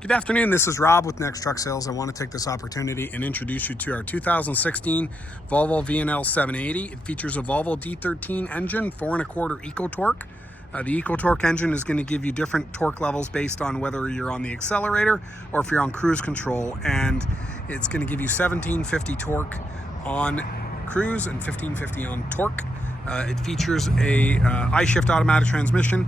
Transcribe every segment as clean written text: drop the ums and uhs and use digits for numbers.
Good afternoon, this is Rob with Next Truck Sales. I want to take this opportunity and introduce you to our 2016 Volvo VNL780. It features a Volvo D13 engine, 4.25 Eco Torque. The Eco Torque engine is going to give you different torque levels based on whether you're on the accelerator or if you're on cruise control, and it's going to give you 1750 torque on cruise and 1550 on torque. It features a iShift automatic transmission.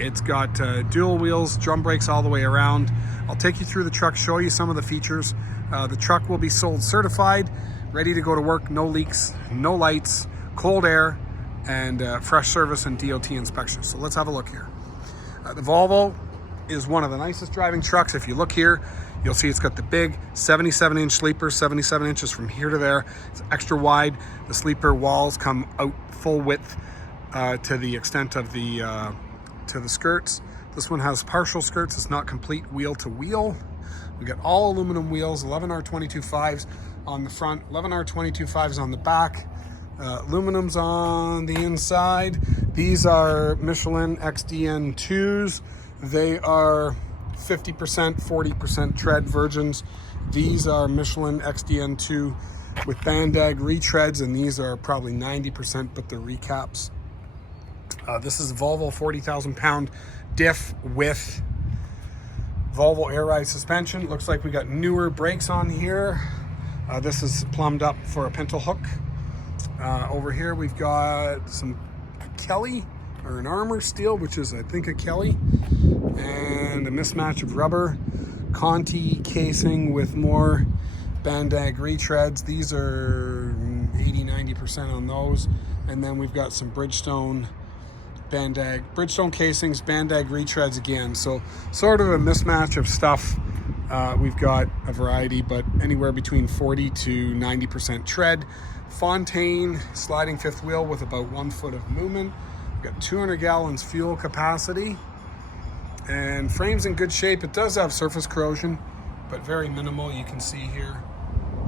It's got dual wheels, drum brakes all the way around. I'll take you through the truck, show you some of the features. The truck will be sold certified, ready to go to work, no leaks, no lights, cold air, and fresh service and DOT inspection. So let's have a look here. The Volvo is one of the nicest driving trucks. If you look here, you'll see it's got the big 77-inch sleeper, 77 inches from here to there. It's extra wide. The sleeper walls come out full width to the extent of the to the skirts. This one has partial skirts. It's not complete wheel to wheel. We got all aluminum wheels, 11R22.5s on the front, 11R22.5s on the back. Aluminum's on the inside. These are Michelin XDN2s. They are 50%, 40% tread virgins. These are Michelin XDN2 with Bandag retreads, and these are probably 90%, but they're recaps. This is a Volvo 40,000 pound diff with Volvo air ride suspension. Looks like we got newer brakes on here. This is plumbed up for a pintle hook. Over here we've got some Kelly, or an armor steel, which is I think a Kelly, and a mismatch of rubber. Conti casing with more Bandag retreads. These are 80-90% on those. And then we've got some Bridgestone casings, Bandag retreads again. So sort of a mismatch of stuff. We've got a variety, but anywhere between 40 to 90% tread. Fontaine sliding fifth wheel with about 1 foot of movement. We've got 200 gallons fuel capacity. And frame's in good shape. It does have surface corrosion, but very minimal. You can see here.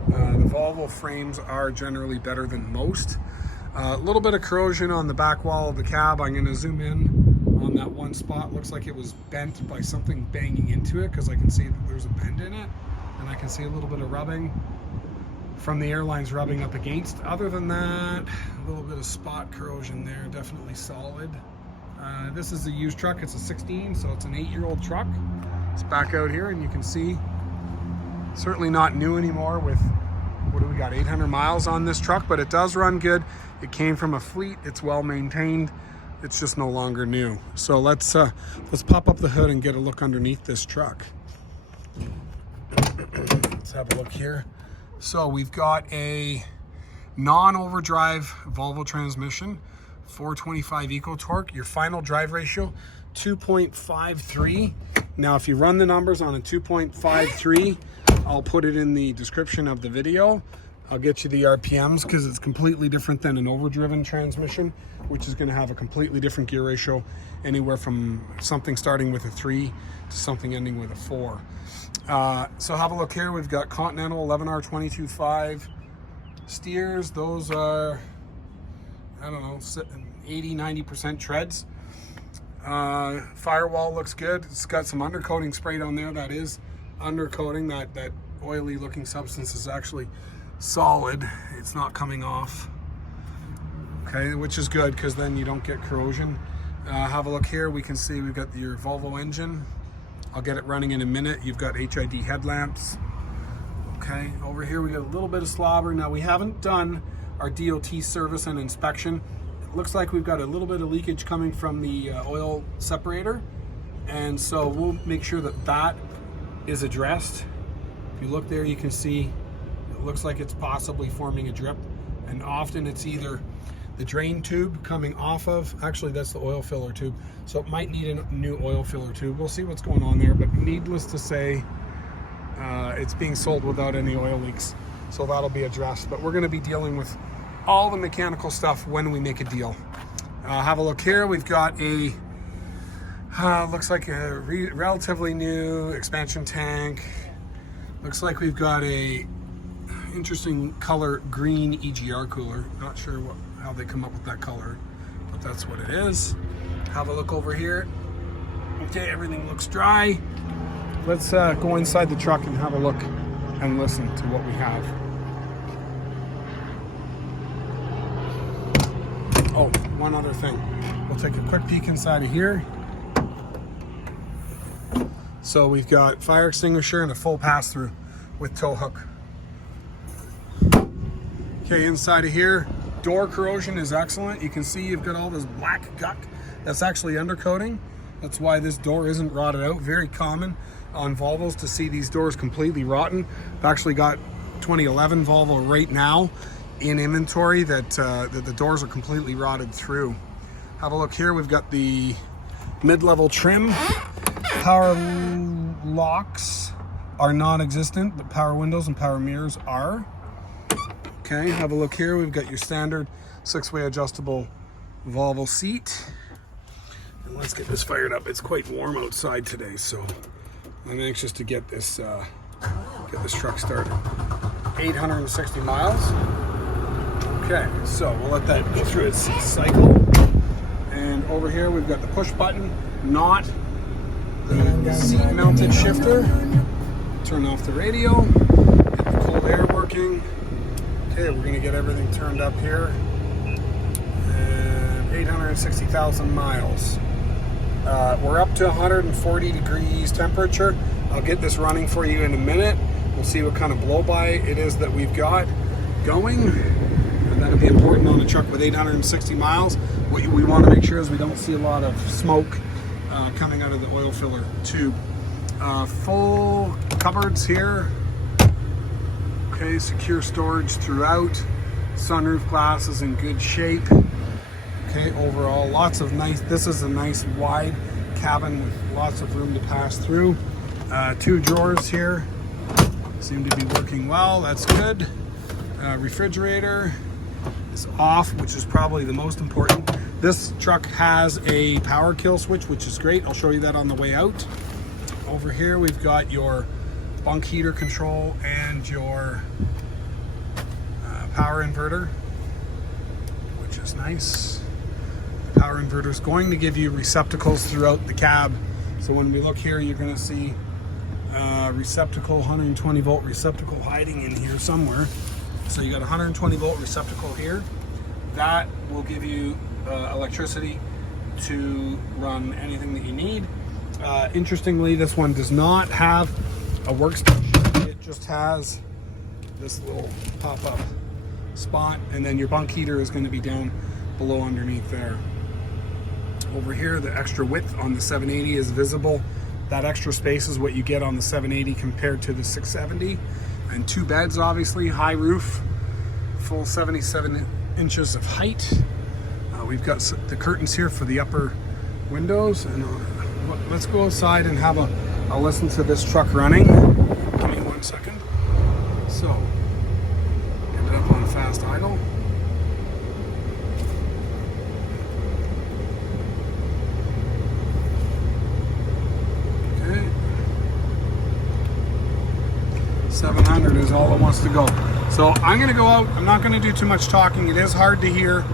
The Volvo frames are generally better than most. A little bit of corrosion on the back wall of the cab. I'm going to zoom in on that one spot. Looks like it was bent by something banging into it, because I can see that there's a bend in it, and I can see a little bit of rubbing from the airlines rubbing up against. Other than that, a little bit of spot corrosion there, definitely solid. This is a used truck. It's a 16, so it's an 8-year-old truck. It's back out here, and you can see certainly not new anymore with, what do we got, 800 miles on this truck, but it does run good. It came from a fleet. It's well maintained. It's just no longer new. So let's pop up the hood and get a look underneath this truck. Let's have a look here. So we've got a non-overdrive Volvo transmission, 425 Eco Torque. Your final drive ratio, 2.53. Now, if you run the numbers on a 2.53, I'll put it in the description of the video. I'll get you the RPMs, because it's completely different than an overdriven transmission, which is going to have a completely different gear ratio, anywhere from something starting with a 3 to something ending with a 4. So have a look here. We've got Continental 11R22.5 steers. Those are, I don't know, 80-90% treads. Firewall looks good. It's got some undercoating sprayed on there. That is undercoating. That oily looking substance is actually solid. It's not coming off, okay, which is good, because then you don't get corrosion. Have a look here. We can see we've got your Volvo engine. I'll get it running in a minute. You've got HID headlamps. Okay, over here we got a little bit of slobber. Now, we haven't done our DOT service and inspection. It looks like we've got a little bit of leakage coming from the oil separator, and so we'll make sure that that is addressed. If you look there, you can see it looks like it's possibly forming a drip, and often it's either the drain tube coming off of, actually that's the oil filler tube, so it might need a new oil filler tube. We'll see what's going on there, but needless to say, it's being sold without any oil leaks, so that'll be addressed. But we're going to be dealing with all the mechanical stuff when we make a deal. Have a look here. We've got a looks like a relatively new expansion tank. Looks like we've got a interesting color green EGR cooler. Not sure how they come up with that color, but that's what it is. Have a look over here. Okay, everything looks dry. let's go inside the truck and have a look and listen to what we have. Oh, one other thing. We'll take a quick peek inside of here. So we've got fire extinguisher and a full pass-through with tow hook. Okay, inside of here, door corrosion is excellent. You can see you've got all this black guck that's actually undercoating. That's why this door isn't rotted out. Very common on Volvos to see these doors completely rotten. I've actually got 2011 Volvo right now in inventory that the doors are completely rotted through. Have a look here. We've got the mid-level trim. Power locks are non-existent, but power windows and power mirrors are. Okay, have a look here. We've got your standard 6-way adjustable Volvo seat. And let's get this fired up. It's quite warm outside today, so I'm anxious to get this truck started. 860 miles. Okay, so we'll let that go through its cycle. And over here we've got the push button, not the seat mounted shifter. Turn off the radio, get the cold air working. Okay, we're gonna get everything turned up here. And 860,000 miles. We're up to 140 degrees temperature. I'll get this running for you in a minute. We'll see what kind of blow-by it is that we've got going. And that'll be important on a truck with 860 miles. What we want to make sure is we don't see a lot of smoke coming out of the oil filler tube. Full cupboards here. Okay, secure storage throughout. Sunroof glass is in good shape. Okay, overall, lots of nice, this is a nice wide cabin with lots of room to pass through. 2 drawers here seem to be working well, that's good. Refrigerator is off, which is probably the most important. This truck has a power kill switch, which is great. I'll show you that on the way out. Over here, we've got your bunk heater control and your power inverter, which is nice. The power inverter is going to give you receptacles throughout the cab. So when we look here, you're going to see receptacle, 120 volt receptacle hiding in here somewhere. So you got a 120 volt receptacle here. That will give you electricity to run anything that you need. Interestingly, this one does not have a workstation. It just has this little pop-up spot, and then your bunk heater is going to be down below underneath there. Over here, the extra width on the 780 is visible. That extra space is what you get on the 780 compared to the 670. And 2 beds, obviously, high roof, full 77 inches of height. We've got the curtains here for the upper windows. And let's go outside and have a listen to this truck running. Give me 1 second. So, get it up on fast idle. Okay. 700 is all it wants to go. So I'm going to go out. I'm not going to do too much talking. It is hard to hear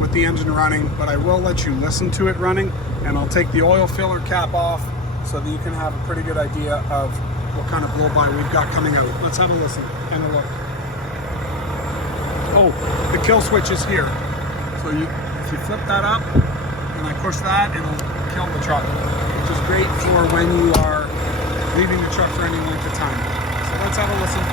with the engine running, but I will let you listen to it running, and I'll take the oil filler cap off so that you can have a pretty good idea of what kind of blow-by we've got coming out. Let's have a listen and a look. Oh, the kill switch is here. So if you flip that up and I push that, it'll kill the truck, which is great for when you are leaving the truck for any length of time. So let's have a listen.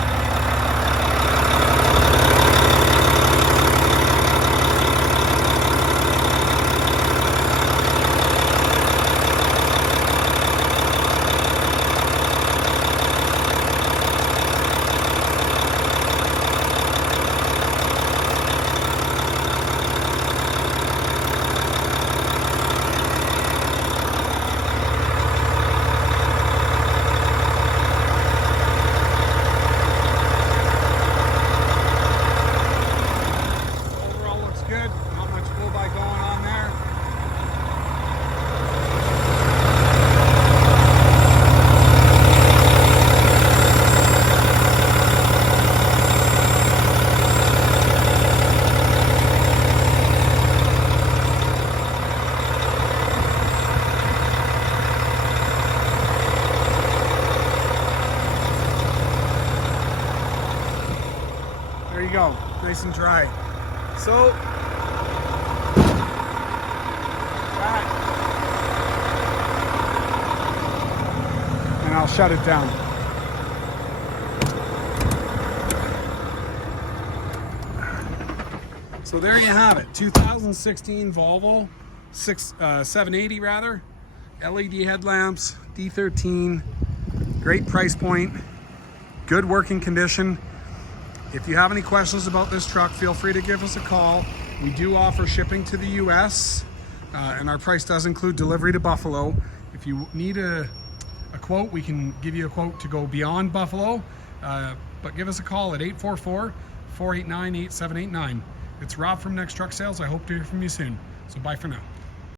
go, nice and dry. So, and I'll shut it down. So there you have it, 2016 Volvo 780 rather, LED headlamps, D13, great price point, good working condition. If you have any questions about this truck, feel free to give us a call. We do offer shipping to the US, and our price does include delivery to Buffalo. If you need a quote, we can give you a quote to go beyond Buffalo, but give us a call at 844-489-8789. It's Rob from Next Truck Sales. I hope to hear from you soon. So bye for now.